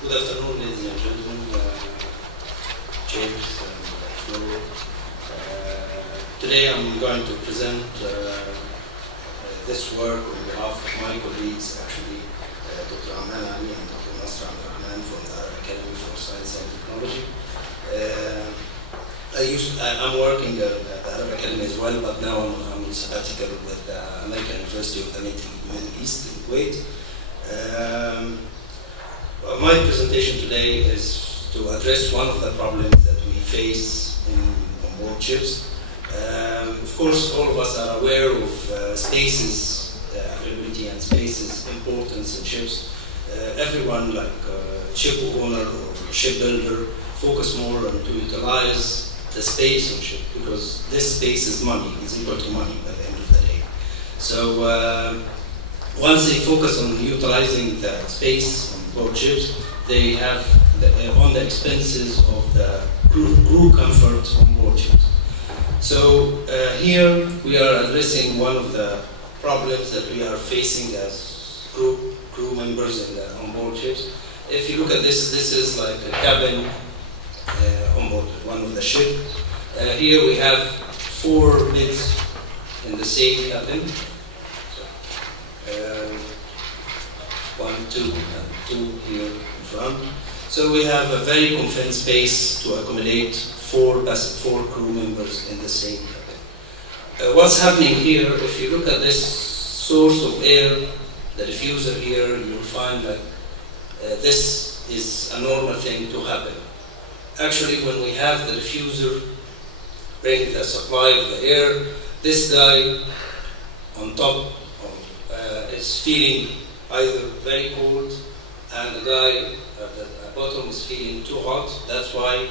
Good afternoon, ladies and gentlemen, James and Flo. Today I'm going to present this work on behalf of my colleagues, actually, Dr. Ahmed and Dr. Nasr from the Arab Academy for Science and Technology. I'm working at the Arab Academy as well, but now I'm on sabbatical with the American University of the Middle East in Kuwait. My presentation today is to address one of the problems that we face in onboard ships. Of course, all of us are aware of spaces availability and spaces importance in ships. Everyone, like ship owner or shipbuilder, focus more on to utilize the space on ship, because this space is money, is equal to money by the end of the day. So once they focus on utilizing the space on board ships, they have on the expenses of the crew comfort on board ships. So here we are addressing one of the problems that we are facing as crew members in the onboard ships. If you look at this, this is like a cabin onboard one of the ship. Here we have 4 beds in the same cabin. 1, 2, and 2 here in front. So we have a very confined space to accommodate 4 crew members in the same cabin. What's happening here, if you look at this source of air, the diffuser here, you'll find that this is a normal thing to happen. Actually, when we have the diffuser bring the supply of the air, this guy on top is feeling either very cold, and the guy at the bottom is feeling too hot. That's why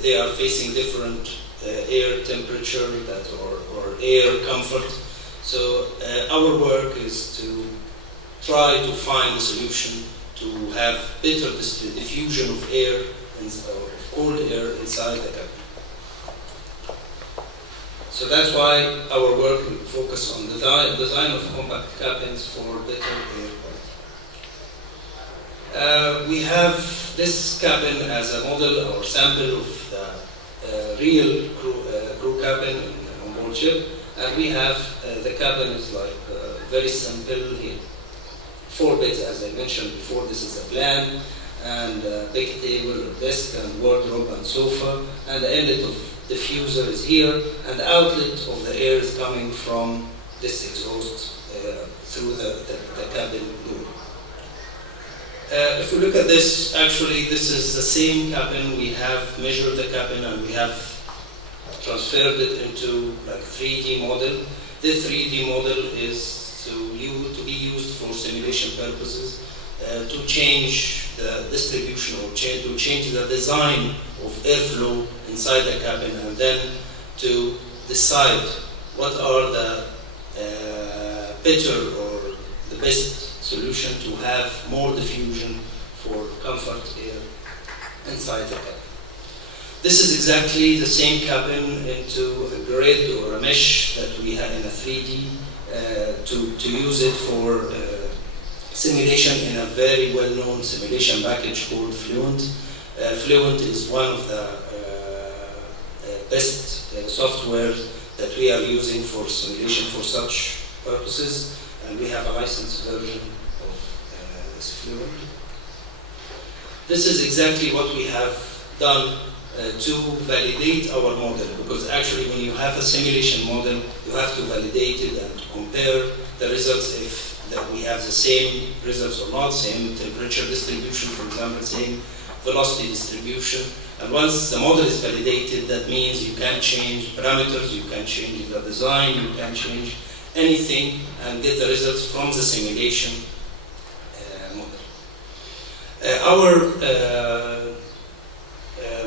they are facing different air temperature or air comfort. So our work is to try to find a solution to have better diffusion of air or cold air inside the cabin. So that's why our work will focus on the design of compact cabins for better air quality. We have this cabin as a model or sample of the real crew cabin on board ship, and we have the cabin is like very simple here. 4 beds, as I mentioned before. This is a plan, and a big table, a desk, and wardrobe, and sofa, and the inlet of diffuser is here, and the outlet of the air is coming from this exhaust through the cabin door. If we look at this, actually this is the same cabin. We have measured the cabin and we have transferred it into like 3D model. This 3D model is to be used for simulation purposes, to change the distribution or to change the design of airflow inside the cabin, and then to decide what are the better or the best solution to have more diffusion for comfort air inside the cabin. This is exactly the same cabin into a grid or a mesh that we have in a 3D to use it for simulation in a very well-known simulation package called Fluent. Fluent is one of the best software that we are using for simulation for such purposes, and we have a licensed version of this Fluent. This is exactly what we have done to validate our model, because actually when you have a simulation model, you have to validate it and to compare the results if that we have the same results or not, same temperature distribution, for example, same velocity distribution. And once the model is validated, that means you can change parameters, you can change the design, you can change anything and get the results from the simulation model. Our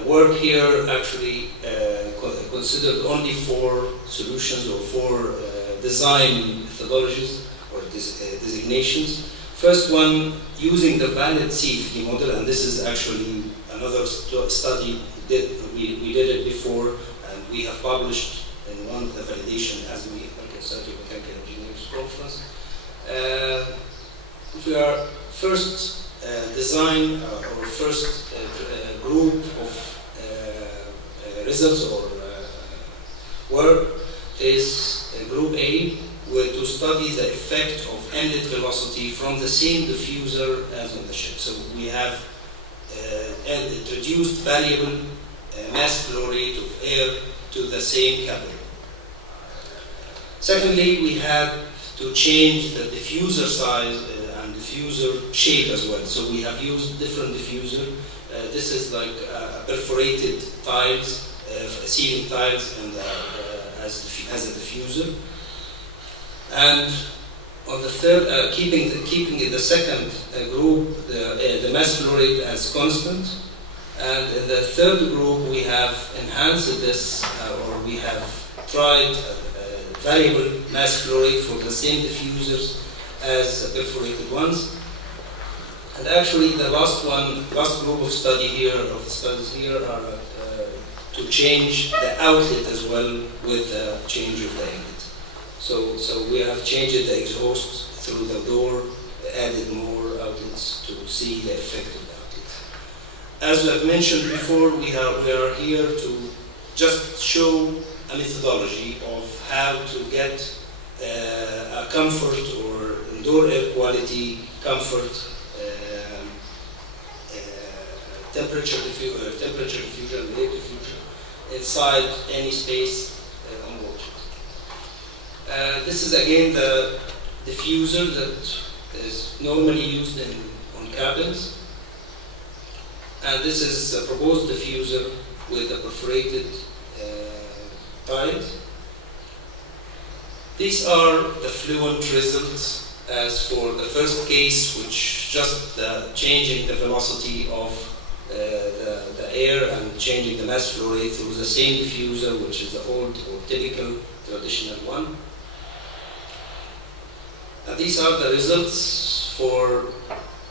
work here actually considered only 4 solutions or 4 design methodologies or designations. First one, using the valid CFD model, and this is actually another study we did it before, and we have published in one of the validation as we Mechanical Engineers Conference. We are first design or first group of results or work is group A, where to study the effect of inlet velocity from the same diffuser as on the ship. So we have introduced variable mass flow rate of air to the same cabin. Secondly, we have to change the diffuser size and diffuser shape as well. So we have used different diffuser. This is like perforated tiles, ceiling tiles, and as a diffuser. And on the third, keeping the second group the mass flow rate as constant. And in the third group, we have enhanced this, or we have tried variable mass flow rate for the same diffusers as perforated ones. And actually, the last group of studies here are to change the outlet as well with the change of the inlet. So we have changed the exhaust through the door, added more outlets to see the effect of the outlets. As I've mentioned before, we are here to just show a methodology of how to get a comfort or indoor air quality comfort, temperature diffusion, rate diffusion inside any space on board. This is again the diffuser that is normally used on cabins, and this is a proposed diffuser with the perforated tiles. These are the fluent results as for the first case, which just changing the velocity of the air and changing the mass flow rate through the same diffuser, which is the old or typical traditional one. And these are the results for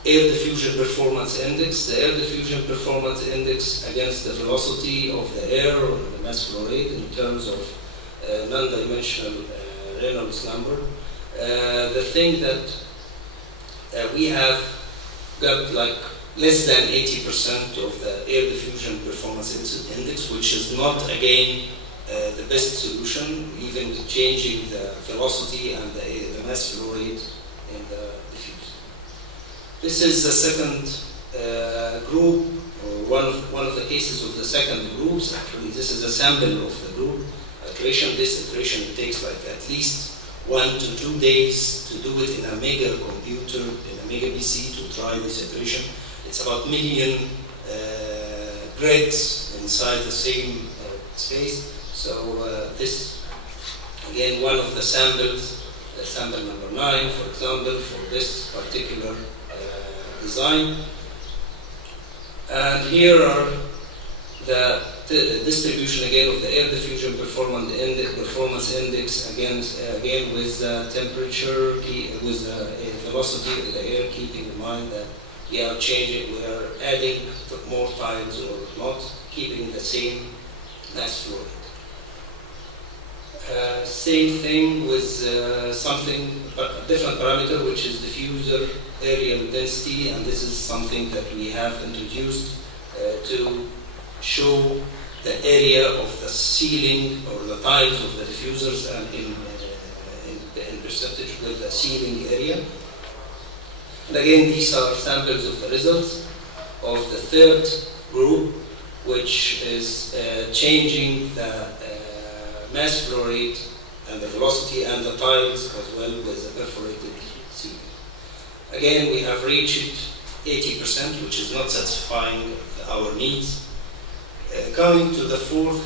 air diffusion performance index. The air diffusion performance index against the velocity of the air or the mass flow rate in terms of non-dimensional Reynolds number. The thing that we have got like less than 80% of the air diffusion performance index, which is not again the best solution, even changing the velocity and the mass flow rate in the diffuser. This is the second group, or one of the cases of the second groups. Actually, this is a sample of the group iteration. This iteration takes like at least 1 to 2 days to do it in a mega computer, in a mega PC, to try this iteration. It's about million grids inside the same space. So this, again, one of the samples, sample number 9, for example, for this particular design. And here are the distribution again of the air diffusion performance index again with the temperature, with the velocity of the air, keeping in mind that we are changing, we are adding more tiles or not, keeping the same mass flow rate. Same thing with different parameter, which is diffuser aerial density, and this is something that we have introduced to show the area of the ceiling or the tiles of the diffusers and in percentage with the ceiling area. And again, these are samples of the results of the third group, which is changing the mass flow rate and the velocity and the tiles as well with the perforated ceiling. Again, we have reached 80%, which is not satisfying our needs. Coming to the fourth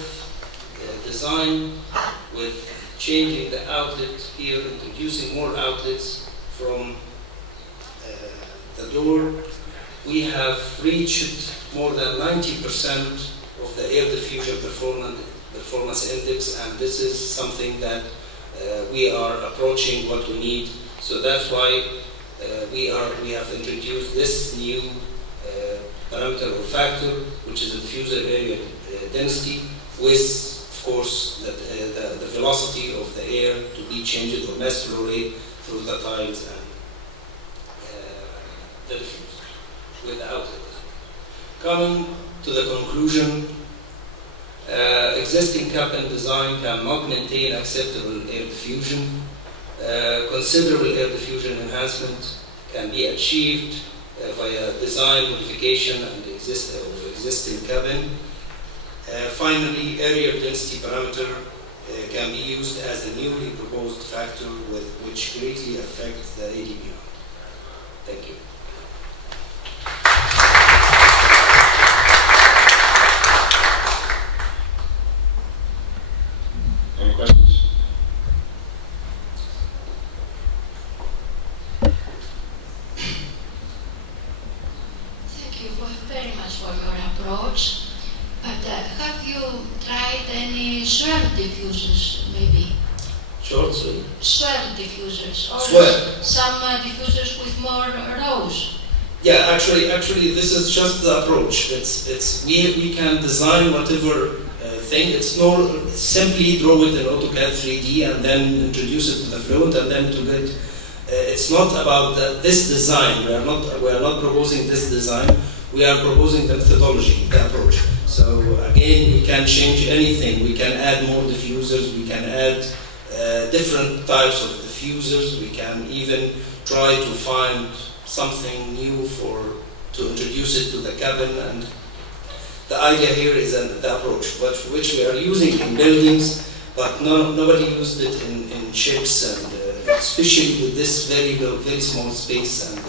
design with changing the outlet here, introducing more outlets from the door, we have reached more than 90% of the air diffusion performance index, and this is something that we are approaching what we need. So that's why we have introduced this new parameter or factor, which is the diffuser area density, with, of course, the velocity of the air to be changed, or mass flow rate through the tiles and the diffuser with the outlet. coming to the conclusion, existing cabin design cannot maintain acceptable air diffusion. Considerable air diffusion enhancement can be achieved via design modification and existing cabin. Finally, area density parameter can be used as the newly proposed factor which greatly affects the ADB. Thank you. Any questions? Thank you very much for your approach. But have you tried any swirl diffusers, maybe? Short, sorry? Swirl diffusers, or some diffusers with more rows? Yeah, actually, this is just the approach. We can design whatever thing. It's not simply draw it in AutoCAD 3D and then introduce it to the fluent and then to get. It's not about this design. We are not proposing this design. We are proposing the methodology, the approach. So again, we can change anything. We can add more diffusers. We can add different types of diffusers. We can even try to find something new to introduce it to the cabin. And the idea here is the approach, which we are using in buildings, but nobody used it in ships, and especially with this very small space and